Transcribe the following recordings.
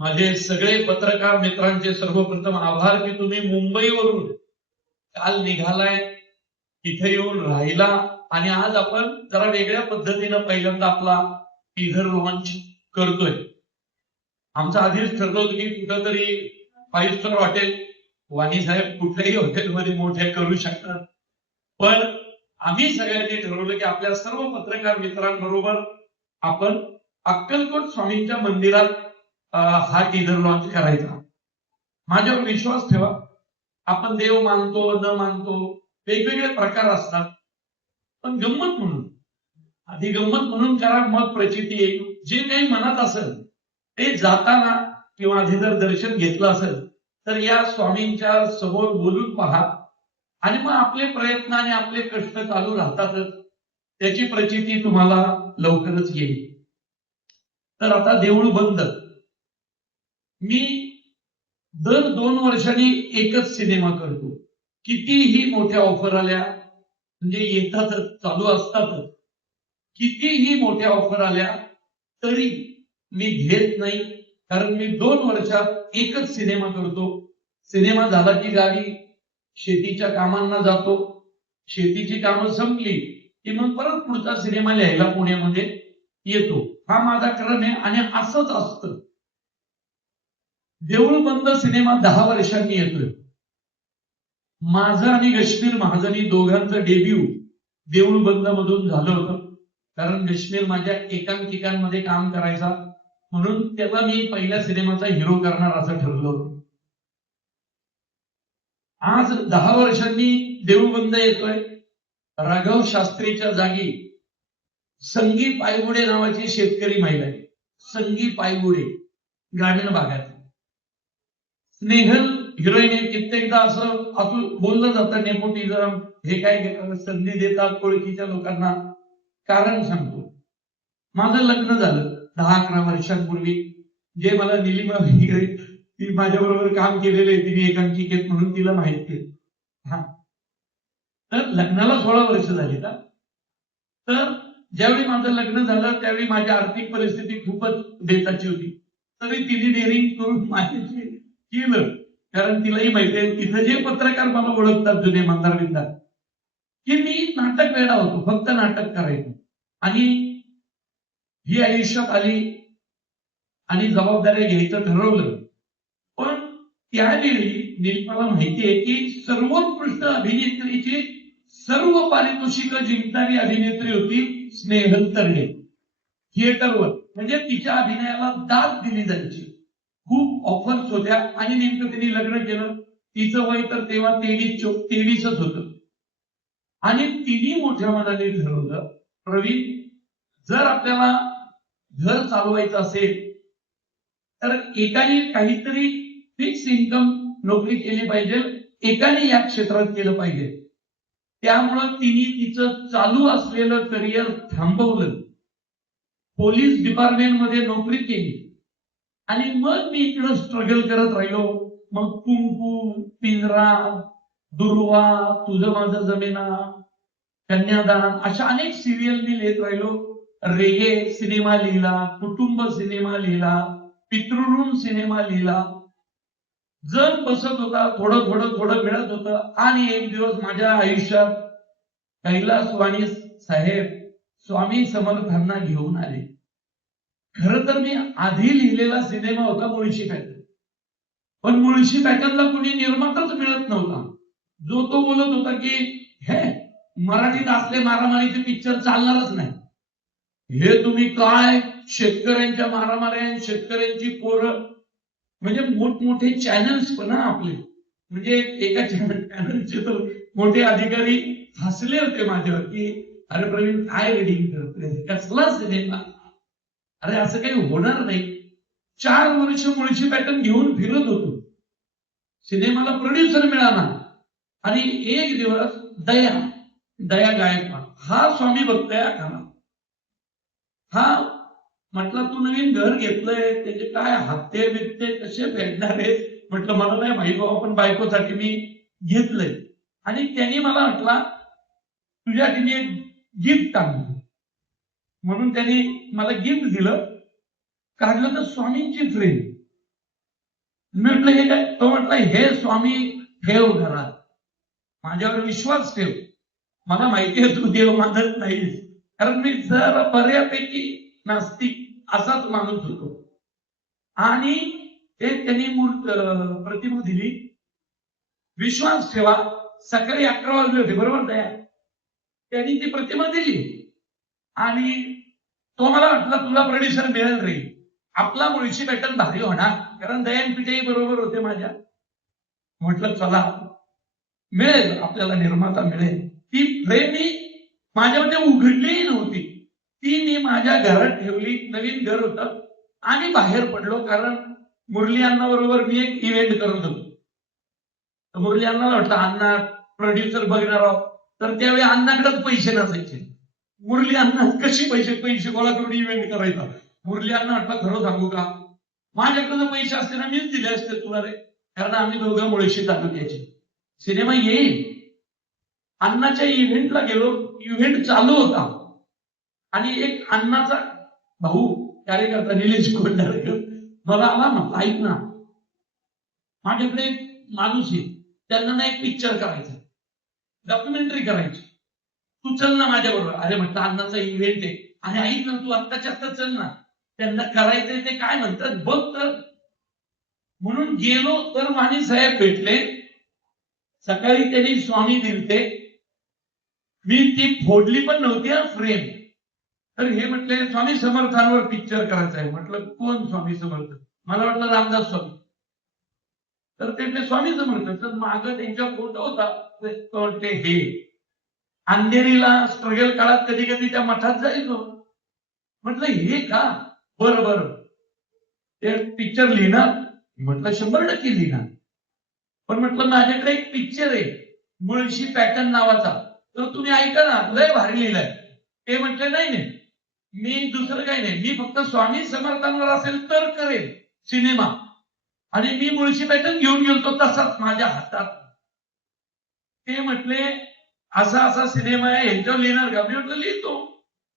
माझे सगळे पत्रकार मित्रांचे सर्वप्रथम आभार की तुम्ही मुंबईवरून काल निघालाय, इथे येऊन राहिला आणि आज आपण जरा वेगळ्या पद्धतीनं पहिल्यांदा आपला टीझर लॉन्च करतोय. आमचं आधीच ठरलं होतं की कुठंतरी 5 स्टार हॉटेल, वाणी साहेब कुठल्याही हॉटेलमध्ये मोठे करू शकतात, पण आम्ही सगळ्यांनी ठरवलं की आपल्या सर्व पत्रकार मित्रांबरोबर आपण अक्कलकोट स्वामींच्या मंदिरात हा टीझर लॉन्च करायचा. माझ्यावर विश्वास ठेवा. आपण देव मानतो न मानतो वेगवेगळे प्रकार असतात, पण गंमत म्हणून आधी गंमत म्हणून करा, मग प्रचिती येईल. जे काही मनात असेल ते जाताना किंवा आधी जर दर्शन घेतलं असेल तर या स्वामींच्या समोर बोलून पहा आणि मग आपले प्रयत्न आणि आपले कष्ट चालू राहतातच. त्याची प्रचिती तुम्हाला लवकरच येईल. तर आता देऊळ बंद. मी दर 2 वर्षांनी एकच सिनेमा करतो. कितीही मोठ्या ऑफर आल्या, म्हणजे येतातच, चालू असतातच. कितीही मोठ्या ऑफर आल्या तरी मी घेत नाही, कारण मी 2 वर्षात एकच सिनेमा करतो. सिनेमा झाला की गावी शेतीच्या कामांना जातो. शेतीची कामं संपली की मग परत पुढचा सिनेमा लिहायला पुण्यामध्ये येतो. हा माझा क्रम आहे आणि असंच असतं. देऊळ बंद सिनेमा 10 वर्षांनी येतोय. माझं आणि कश्मीर महाजनी दोघांचं डेब्यू देऊळ बंद मधून झालं होतं, कारण कश्मीर माझ्या एकांकिकांमध्ये काम करायचा, म्हणून त्याला मी पहिल्या सिनेमाचा हिरो करणार असं ठरलं होतं. आज 10 वर्षांनी देऊळ बंद येतोय. राघव शास्त्रीच्या जागी संगी पायगुडे नावाची शेतकरी महिला आहे. संगी पायगुडे, ग्रामीण भागात. स्नेहल हिरोईन आहे. कित्येकदा असं बोललं जातं नेपोटिझम, हे काय संधी देतात ओळखीच्या लोकांना. कारण सांगतो, माझं लग्न झालं 10-11 वर्षांपूर्वी. जे मला निलिमा वगैरे, ती माझ्या बरोबर काम केलेलं आहे, तिने एकांकिकेत, म्हणून तिला माहिती आहे. हा, तर लग्नाला 16 वर्ष झाली का. तर ज्यावेळी माझं लग्न झालं त्यावेळी माझी आर्थिक परिस्थिती खूपच बेताची होती. तरी तिने डेअरिंग करून माझ्याशी केलं, कारण तिलाही माहिती आहे, तिथं जे पत्रकार मला ओळखतात जुने मंदारविंदार, की मी नाटक वेडा होतो, फक्त नाटक करायचो. आणि ही आयुष्यात आली आणि जबाबदाऱ्या घ्यायचं ठरवलं. पण त्यावेळी निलिमाला माहिती आहे की सर्वोत्कृष्ट अभिनेत्रीची सर्व पारितोषिकं जिंकणारी अभिनेत्री होती स्नेहल तरणे. थिएटरवर म्हणजे तिच्या अभिनयाला दाद दिली जायची. खूप ऑफर्स होत्या आणि नेमकं तिने लग्न केलं. तिचं वय तर तेव्हा 23च होतं. आणि तिने मोठ्या मनाने ठरवलं, प्रवीण, जर आपल्याला घर चालवायचं असेल तर एकाने काहीतरी फिक्स इन्कम नोकरी केली पाहिजे, एकाने या क्षेत्रात केलं पाहिजे. त्यामुळं तिने तिचं चालू असलेलं करिअर थांबवलं, पोलीस डिपार्टमेंटमध्ये नोकरी केली आणि मग मी इकडं स्ट्रगल करत राहिलो. मग कुंकू, पिंजरा, दुर्वा, तुझं माझं जमेना, कन्यादान, अशा अनेक सिरियल मी लिहित राहिलो. रेगे सिनेमा लिहिला, कुटुंब सिनेमा लिहिला, पितृऋण सिनेमा लिहिला. जग बसत होता, थोडं थोडं थोडं मिळत होतं. आणि एक दिवस माझ्या आयुष्यात कैलास वाणी साहेब स्वामी समर्थांना घेऊन आले. खरं तर मी आधी लिहिलेला सिनेमा होता मुळशी पॅटर्न, पण मुळशी पॅटर्नला कुणी निर्माताच मिळत नव्हता. जो तो बोलत होता की हे मराठीत असले मारामारीचे पिक्चर चालणारच नाही. हे तुम्ही काय शेतकऱ्यांच्या मारामाऱ्या, शेतकऱ्यांची पोरं, म्हणजे मोठमोठे चॅनल्स पण आपले, म्हणजे एका चॅनलचे तर मोठे अधिकारी हसले होते माझ्यावर की अरे प्रवीण काय रिडिंग करतोय, कसला सिनेमा, अरे असं काही होणार नाही. 4 वर्ष मुळशी पॅटर्न घेऊन फिरत होतो, सिनेमाला प्रोड्युसर मिळाला. आणि एक दिवस दया दया गायकवाड हा स्वामी भक्त आहे आखाला. हा म्हटलं तू नवीन घर घेतलंय, त्याचे काय हप्ते बिप्ते कसे फेडणार आहेत. म्हटलं मला नाही माहिती बाबा, पण बायकोसाठी मी घेतलंय. आणि त्यांनी मला म्हटला तुझ्यासाठी एक गिफ्ट आणलं, म्हणून त्यांनी मला गिफ्ट दिलं. काढलं तर स्वामींची फ्रेम. मी म्हटलं हे काय? तो म्हटलं हे स्वामी ठेव घरात, माझ्यावर विश्वास ठेव, मला माहिती आहे तू देव मानत नाहीस. कारण मी जर बऱ्यापैकी नास्तिक असाच माणूस होतो. आणि ते त्यांनी प्रतिमा दिली, विश्वास ठेवा. सकाळी 11 वाजले होते बरोबर दया, त्यांनी ती प्रतिमा दिली आणि तो मला वाटला तुला प्रोड्युसर मिळेल रे, आपला मुळशी पॅटर्न भारी होणार, कारण दयान पिठेही बरोबर होते माझ्या. म्हटलं चला मिळेल आपल्याला, निर्माता मिळेल. ती फ्रेम मी माझ्यामध्ये उघडलीही नव्हती, ती मी माझ्या घरात ठेवली. नवीन घर होतं आणि बाहेर पडलो, कारण मुरली अण्णा बरोबर मी एक इव्हेंट करत होतो. मुरली अण्णाला वाटलं अण्णा प्रोड्युसर बघणार आहोत, तर त्यावेळी अण्णाकडेच पैसे नसायचे. मुरली अण्णा कशी पैसे गोळा करून इव्हेंट करायचा. मुरली अण्णा म्हटलं खरं सांगू का, माझ्याकडे जर पैसे असते ना मीच दिले असते तुला रे, कारण आम्ही दोघं मुळशी तालुक्याचे. सिनेमा येईल. अण्णाच्या इव्हेंटला गेलो, इव्हेंट चालू होता आणि एक अण्णाचा भाऊ कार्यकर्ता निलेश कोंढारकर मला आला, म्हटलं ऐक ना, माझ्याकडे एक माणूस आहे, त्यांना ना एक पिक्चर करायचं, डॉक्युमेंटरी करायची, तू चल ना माझ्या बरोबर. अरे म्हटलं अण्णाचा इव्हेंट आहे, आणि ऐक ना तू आत्ताच्या आत्ता चल ना, त्यांना करायचंय ते काय म्हणतात बघ तर. म्हणून गेलो तर माने साहेब भेटले. सकाळी त्यांनी स्वामी दिलते, मी ती फोडली पण नव्हती फ्रेम. तर हे म्हटले स्वामी समर्थांवर पिक्चर करायचा आहे. म्हटलं कोण स्वामी समर्थ? मला वाटलं रामदास स्वामी. तर ते स्वामी समर्थ, तर मागं त्यांच्या फोटो होता. ते हे अंधेरीला स्ट्रगल काळात कधी कधी त्या मठात जायचो. म्हटलं हे का? बरं बरं, ते पिक्चर लिहिणार? म्हटलं 100% लिहिणार. पण म्हटलं माझ्याकडे एक पिक्चर आहे मुळशी पॅटर्न नावाचा, तर तुम्ही ऐका ना, लय भारी लिहिलाय. ते म्हटले नाही नाही, मी दुसरं काही नाही, मी फक्त स्वामी समर्थांवर असेल तर करेल सिनेमा. आणि मी मुळशी पॅटर्न घेऊन गेलतो तसाच माझ्या हातात. ते म्हटले असा असा सिनेमा आहे, ह्याच्यावर लिहिणार का? मी म्हटलं लिहितो.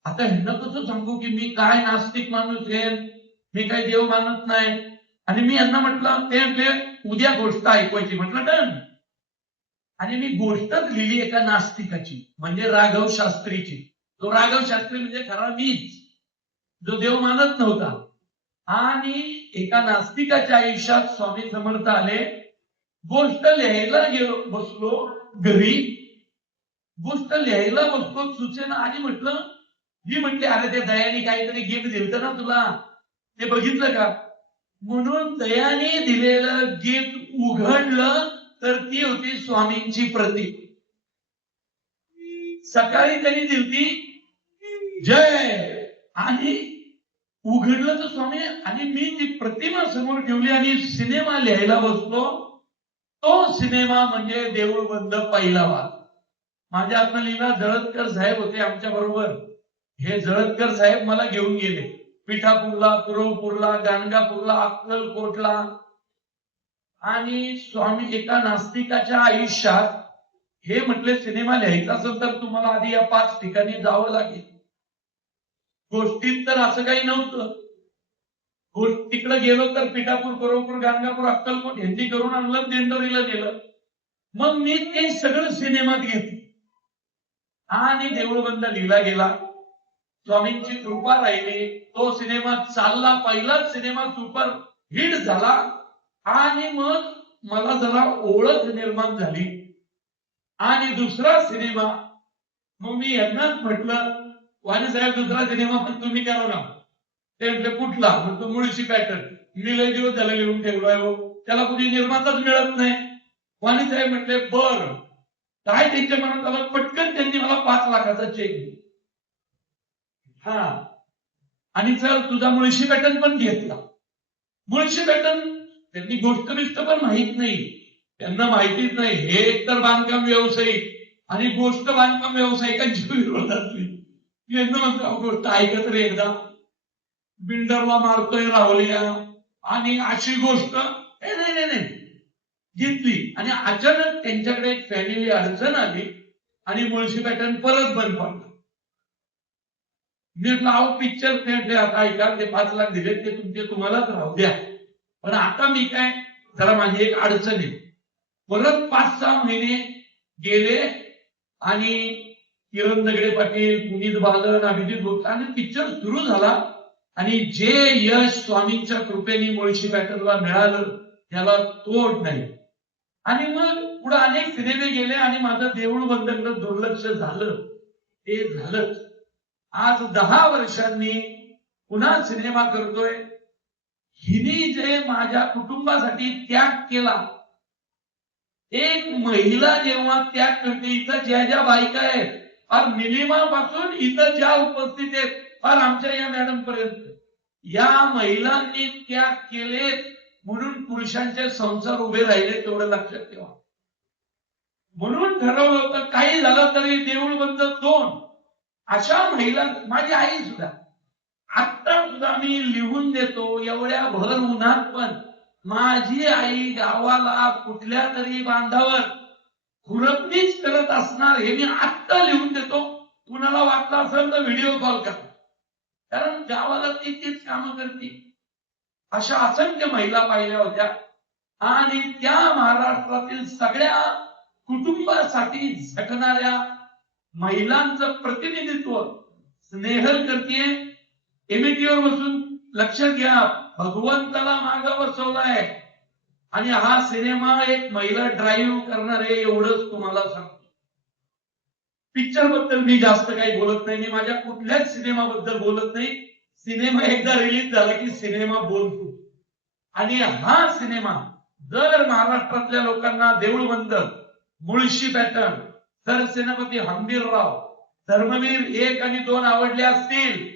आता ह्यांना कसं सांगू की मी काय नास्तिक माणूस आहे, मी काही देव मानत नाही. आणि मी यांना म्हटलं, ते म्हटले उद्या गोष्ट ऐकवायची. म्हटलं डन. आणि मी गोष्टच लिहिली एका नास्तिकाची, म्हणजे राघव शास्त्रीची. तो राघव शास्त्री म्हणजे खरा मीच, जो देव मानत नव्हता. आणि एका नास्तिकाच्या आयुष्यात स्वामी समर्थ आले. गोष्ट लिहायला गेलो, बसलो घरी, गोष्ट लिहायला बसलो, सुचेना. आणि म्हटलं, जी म्हटली अरे ते दयाने काहीतरी गिफ्ट दिलं ना तुला, ते बघितलं का? म्हणून दयाने दिलेलं गिफ्ट उघडलं तर ती होती स्वामींची प्रती. सकाळी त्यांनी दिलती जय, आणि उघडलं तर स्वामी. आणि मी ती प्रतिमा समोर ठेवली आणि सिनेमा लिहायला बसलो. तो सिनेमा म्हणजे देऊळ बंद पहिला भाग. माझ्या हातनं लिहिला. जळदकर साहेब होते आमच्या बरोबर. हे जळदकर साहेब मला घेऊन गेले पिठापूरला, कुरवपूरला, गाणगापूरला, अक्कलकोटला. आणि स्वामी एका नास्तिकाच्या आयुष्यात हे म्हटले सिनेमा लिहायचा असेल तर तुम्हाला आधी या 5 ठिकाणी जावं लागेल. गोष्टीत तर असं काही नव्हतं. तिकडे गेलो तर पिठापूर, कुरवपूर, गाणगापूर, अक्कलकोट यांनी करून आणलं, दिंडोरीला गेलं. मग मी ते सगळं सिनेमात घेतलं आणि देऊळबंद लिहिला गेला. स्वामींची कृपा राहिली, तो सिनेमा चालला. पहिलाच सिनेमा सुपर हिट झाला. आणि मग मला जरा ओळख निर्माण झाली. आणि दुसरा सिनेमा मग मी यांनाच म्हटलं, वाणी साहेब दुसरा सिनेमा पण तुम्ही करा ना. ते म्हटले कुठला? तो मुळशी पॅटर्न. मी लय दिवस त्याला लिहून ठेवलाय हो, त्याला कुठे निर्माताच मिळत नाही. वाणी साहेब म्हटले बर काय. त्यांच्या मनात आलं, पटकन त्यांनी मला 5 लाखाचा चेक दिला. हा, आणि सर तुझा मुळशी पॅटर्न पण घेतला. मुळशी पॅटर्न त्यांनी गोष्ट बिष्ट पण माहित नाही, त्यांना माहितीच नाही. हे एकतर बांधकाम व्यावसायिक आणि गोष्ट बांधकाम व्यावसायिकांची विरोधातली. यांना म्हणतो गोष्ट ऐकत रे एकदा, बिल्डरला मारतोय राहुल्या, आणि अशी गोष्ट नाही नाही नाही घेतली. आणि अचानक त्यांच्याकडे एक फॅमिली अडचण आली आणि मुळशी पॅटर्न परत बंद पडला. मी म्हटलं अहो पिक्चर ते आता ऐका, ते 5 लाख दिले ते तुमचे तुम्हालाच राहू द्या, पण आता मी काय जरा माझी एक अडचण आहे. परत 5-6 महिने गेले आणि किरण दगडे पाटील, पुनीत बालन, अभिजित गुप्ता आणि पिक्चर सुरू झाला आणि जे यश स्वामींच्या कृपेने मुळशी पॅटर्नला मिळालं त्याला तोड नाही. आणि मग पुढे अनेक सिनेमे गेले आणि माझं देऊळ बंदकडे दुर्लक्ष झालं. ते झालंच. आज 10 वर्षांनी पुन्हा सिनेमा करतोय. हिने जे माझ्या कुटुंबासाठी त्याग केला, एक महिला जेव्हा त्याग करते, इथं ज्या ज्या बायका आहेत फार निलिमापासून इथं ज्या उपस्थित आहेत फार आमच्या या मॅडम पर्यंत, या महिलांनी त्याग केले म्हणून पुरुषांचे संसार उभे राहिले, तेवढं लक्षात ठेवा. म्हणून ठरवलं होतं काही झालं तरी देऊळ बंद 2 अशा महिला, माझी आई सुद्धा, आता सुद्धा मी लिहून देतो एवढ्या भर उन्हात पण माझी आई गावाला कुठल्या तरी बांधावर खुरपणीच करत असणार हे मी आत्ता लिहून देतो. कुणाला वाटलं असेल तर व्हिडिओ कॉल करा, कारण गावाला ती तीच कामं करते. अशा असंख्य महिला पाहिल्या होत्या आणि त्या महाराष्ट्रातील सगळ्या कुटुंबासाठी झटणाऱ्या महिलांचं प्रतिनिधित्व स्नेहल करते. एमएटीवर बसून लक्षात घ्या, भगवंताला मागे बसवलाय आणि हा सिनेमा एक महिला ड्राईव्ह करणार आहे, एवढंच तुम्हाला सांगतो. पिक्चर बद्दल मी जास्त काही बोलत नाही, मी माझ्या कुठल्याच सिनेमाबद्दल बोलत नाही. सिनेमा एकदा रिलीज झाला की सिनेमा बोलतो. आणि हा सिनेमा जर महाराष्ट्रातल्या लोकांना देऊळबंद, मुळशी पॅटर्न, सरसेनापती हंबीरराव, धर्मवीर 1 आणि 2 आवडले असतील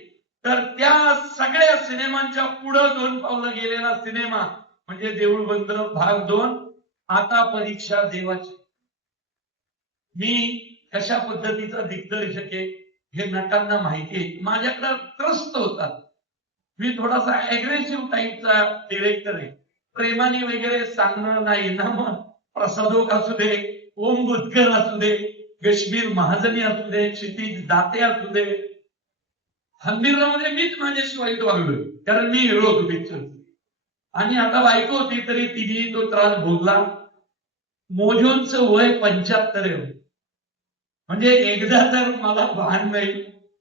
तर त्या सगळ्या सिनेमांच्या पुढे 2 पावलं गेलेला सिनेमा म्हणजे देऊळबंद भाग 2. आता परीक्षा देवाची. मी कशा पद्धतीचा दिग्दर्शक आहे हे नटांना माहिती आहे. माझ्याकडे ट्रस्ट होतात. मी थोडासा अग्रेसिव्ह टाईपचा डिरेक्टर आहे. प्रेमाने वगैरे सांगणं नाही ना. मग प्रसादोक असू दे, ओम बुधकर असू दे, कश्मीर महाजनी असू दे, क्षितिज दाते असू दे, हंबीररावमध्ये मीच माझ्याशी वाईट वागलोय, कारण मी हिरो होतो पिक्चर. आणि आता बायको होती तरी तिने तो त्रास भोगला. मोजोंचं वय 75 आहे. म्हणजे एकदा तर मला भान नाही,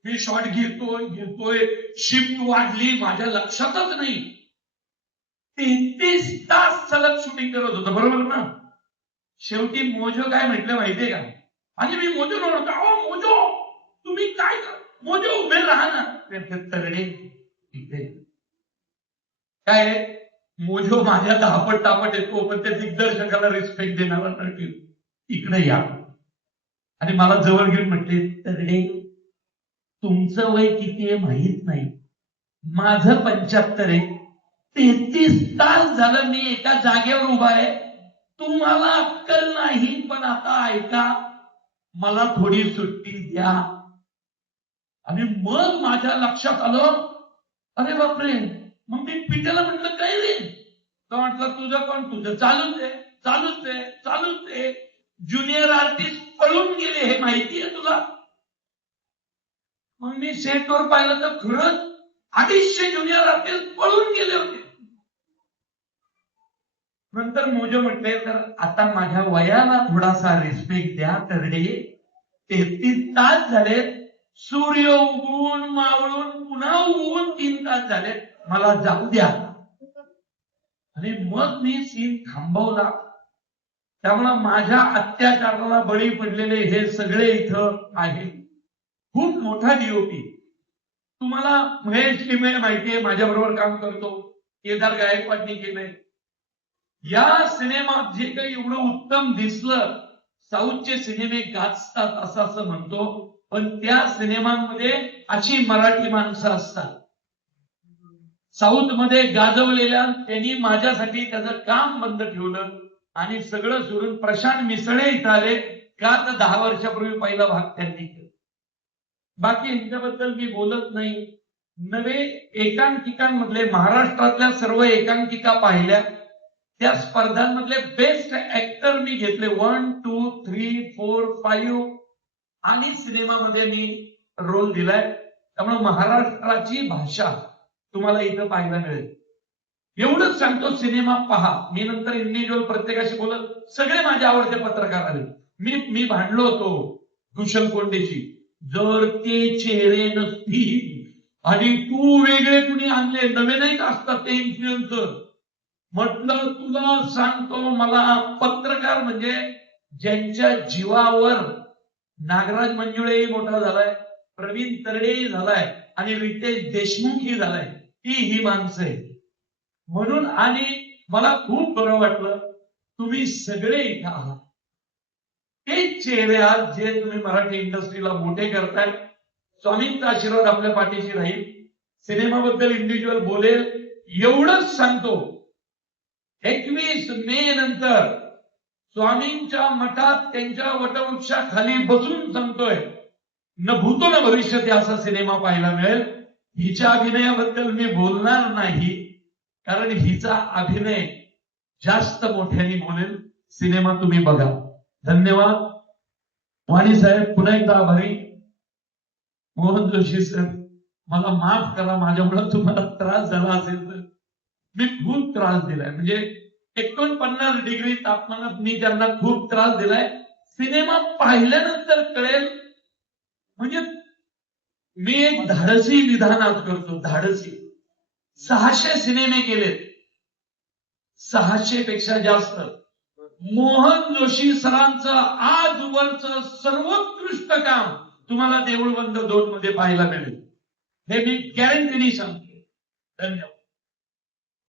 मी शॉट घेतोय, शिफ्ट वाढली, माझ्या लक्षातच नाही. 33 तास सलग शूटिंग करत होतं, बरोबर ना. शेवटी मोजो काय म्हटलं माहितीये का, आणि मी मोजो म्हणतो, अहो मोजो तुम्ही काय कर, मोजो उभे राहा ना. तरडे काय मोजो माझ्या धापट तापट येतो, पण त्या दिग्दर्शकाला रिस्पेक्ट देणारा नटी इकडे या. आणि मला जवळ घेऊन म्हटले, तरडे तुमचं वय किती आहे माहित नाही, माझं 75 आहे. 33 तास झालं मी एका जागेवर उभा आहे. तुम्हाला अक्कल नाही, पण आता ऐका, मला थोडी सुट्टी द्या. आणि मग माझ्या लक्षात आलं, अरे बापरे. मग मी पित्याला म्हटलं, काय रे. तो म्हटलं, तुझं कोण, तुझं चालूच आहे, चालूच आहे, चालूच आहे. ज्युनियर आर्टिस्ट पळून गेले हे माहिती आहे तुला. मग मी सेटवर पाहिलं तर खरंच 250 ज्युनियर आर्टिस्ट पळून गेले होते. नंतर मोजे म्हटले, तर आता माझ्या वयाला थोडासा रिस्पेक्ट द्या. तरडे 33 तास झाले, सूर्य उगवून मावळून पुन्हा उगवून 3 तास झाले, मला जाऊ द्या. आणि मग मी सीन थांबवला. त्यामुळे माझ्या अत्याचाराला बळी पडलेले हे सगळे इथं आहे. खूप मोठा डीओपी. तुम्हाला महेश लिमये माहितीये, माझ्या बरोबर काम करतो, केदार गायकवाडनी केलंय. या सिनेमात जे काही एवढं उत्तम दिसलं, साऊथचे सिनेमे गाजतात असं म्हणतो, पण त्या सिनेमांमध्ये अशी मराठी माणसं असतात. साऊथ मध्ये गाजवलेल्या त्यांनी माझ्यासाठी त्याचं काम बंद ठेवलं आणि सगळं सोडून प्रशांत मिसळे इथं आले. का तर 10 वर्षापूर्वी पहिला भाग त्यांनी केला. बाकी यांच्याबद्दल मी बोलत नाही. नवे एकांकिकांमधले महाराष्ट्रातल्या सर्व एकांकिका पाहिल्या. त्या स्पर्धांमधले बेस्ट ऍक्टर मी घेतले 1, 2, 3, 4, 5 आणि सिनेमामध्ये मी रोल दिलाय. त्यामुळे महाराष्ट्राची भाषा तुम्हाला इथं पाहायला मिळेल. एवढंच सांगतो, सिनेमा पहा. मी नंतर इंडिव्हिज्युअल प्रत्येकाशी बोलत, सगळे माझे आवडते पत्रकार आले. मी भांडलो होतो भूषण कोंडेची, जर ते चेहरे नसतील आणि तू वेगळे कुणी आणले, नवे नाही का असतात ते इन्फ्लुएन्सर, म्हटलं तुला सांगतो, मला पत्रकार म्हणजे ज्यांच्या जीवावर नागराज मंजुळेही मोठा झालाय, प्रवीण तरडेही झालाय आणि रितेश देशमुखही झालाय, ही माणसं आहे. म्हणून आणि मला खूप बरं वाटलं तुम्ही सगळे इथं आहात. तेच चेहरे आज जे तुम्ही मराठी इंडस्ट्रीला मोठे करताय. स्वामींचा आशीर्वाद आपल्या पाठीशी राहील. सिनेमाबद्दल इंडिव्हिज्युअल बोलेल, एवढंच सांगतो. 21 मे नंतर स्वामींच्या मठात त्यांच्या वटवृक्षाखाली बसून सांगतोय, न भूतो न भविष्यती असा सिनेमा पाहायला मिळेल. हिच्या अभिनयाबद्दल मी बोलणार नाही, कारण हिचा अभिनय जास्त मोठ्याने बोलेल. सिनेमा तुम्ही बघा. धन्यवाद. वाणी साहेब पुन्हा एकदा आभारी. मोहन जोशी सर, मला माफ करा, माझ्यामुळे तुम्हाला त्रास झाला असेल तर. मी खूप त्रास दिलाय, म्हणजे 49 डिग्री तापमानात मी त्यांना खूप त्रास दिलाय. सिनेमा पाहिल्यानंतर कळेल. म्हणजे मी एक धाडसी विधान आज करतो, धाडसी. 600 सिनेमे केलेत, 600 पेक्षा जास्त. मोहन जोशी सरांचं आजवरचं सर्वोत्कृष्ट काम तुम्हाला देऊळ बंद 2 मध्ये पाहायला मिळेल, हे मी गॅरंटीने सांगतो. धन्यवाद.